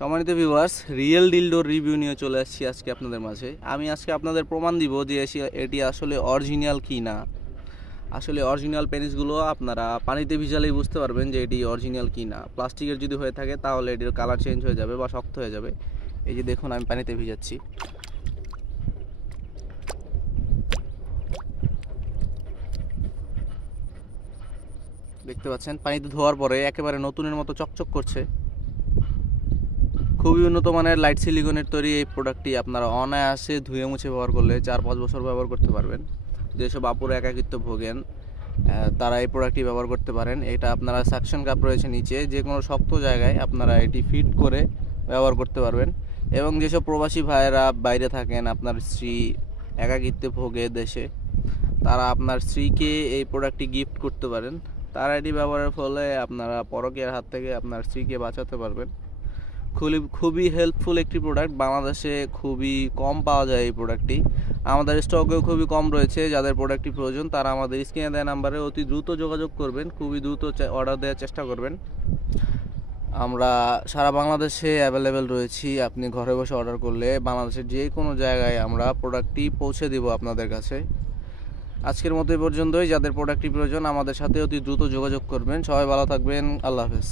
সম্মানিত viewers, real ডিলডোর review নিয়ে চলে আসছি আজকে আপনাদের মাঝে। আমি আজকে আপনাদের প্রমাণ দিব যে এটি আসলে অরিজিনাল কি না। আসলে অরিজিনাল পেনিসগুলো আপনারা পানিতে ভিজালেই বুঝতে পারবেন যে এটি অরিজিনাল কি না। প্লাস্টিকের যদি হয়ে থাকে তাহলে এটির কালার চেঞ্জ হয়ে যাবে বা শক্ত হয়ে যাবে। এই যে দেখুন, আমি পানিতে ভিজাচ্ছি। দেখতে পাচ্ছেন, পানিতে ধোয়ার পরে একেবারে নতুনের মতো চকচক করছে। খুবই উন্নত মানের লাইট সিলিকনের তৈরি এই প্রোডাক্টটি আপনারা অনায়াসে ধুয়ে মুছে ব্যবহার করলে 4-5 বছর ব্যবহার করতে পারবেন। যেসব আপুরা একাকিত্ব ভোগেন তারা এই প্রোডাক্টটি ব্যবহার করতে পারেন। এটা আপনারা সাকশন কাপ রয়েছে নিচে, যে কোনো শক্ত জায়গায় আপনারা এটি ফিট করে ব্যবহার করতে পারবেন। এবং যেসব প্রবাসী ভাইয়েরা বাইরে থাকেন, আপনার স্ত্রী একাকিত্বে ভোগে দেশে, তারা আপনার স্ত্রীকে এই প্রোডাক্টটি গিফট করতে পারেন। তারা এটি ব্যবহারের ফলে আপনারা পরকীয়ার হাত থেকে আপনার স্ত্রীকে বাঁচাতে পারবেন। খুবই হেল্পফুল একটি প্রোডাক্ট। বাংলাদেশে খুবই কম পাওয়া যায় এই প্রোডাক্টটি। আমাদের স্টকেও খুবই কম রয়েছে। যাদের প্রোডাক্টটি প্রয়োজন তারা আমাদের স্ক্রিনে দেওয়া নাম্বারে অতি দ্রুত যোগাযোগ করবেন, খুবই দ্রুত অর্ডার দেওয়ার চেষ্টা করবেন। আমরা সারা বাংলাদেশে অ্যাভেলেবেল রয়েছি। আপনি ঘরে বসে অর্ডার করলে বাংলাদেশের যে কোনো জায়গায় আমরা প্রোডাক্টটি পৌঁছে দিব আপনাদের কাছে। আজকের মতো এই পর্যন্তই। যাদের প্রোডাক্টটি প্রয়োজন আমাদের সাথে অতি দ্রুত যোগাযোগ করবেন। সবাই ভালো থাকবেন। আল্লাহ হাফেজ।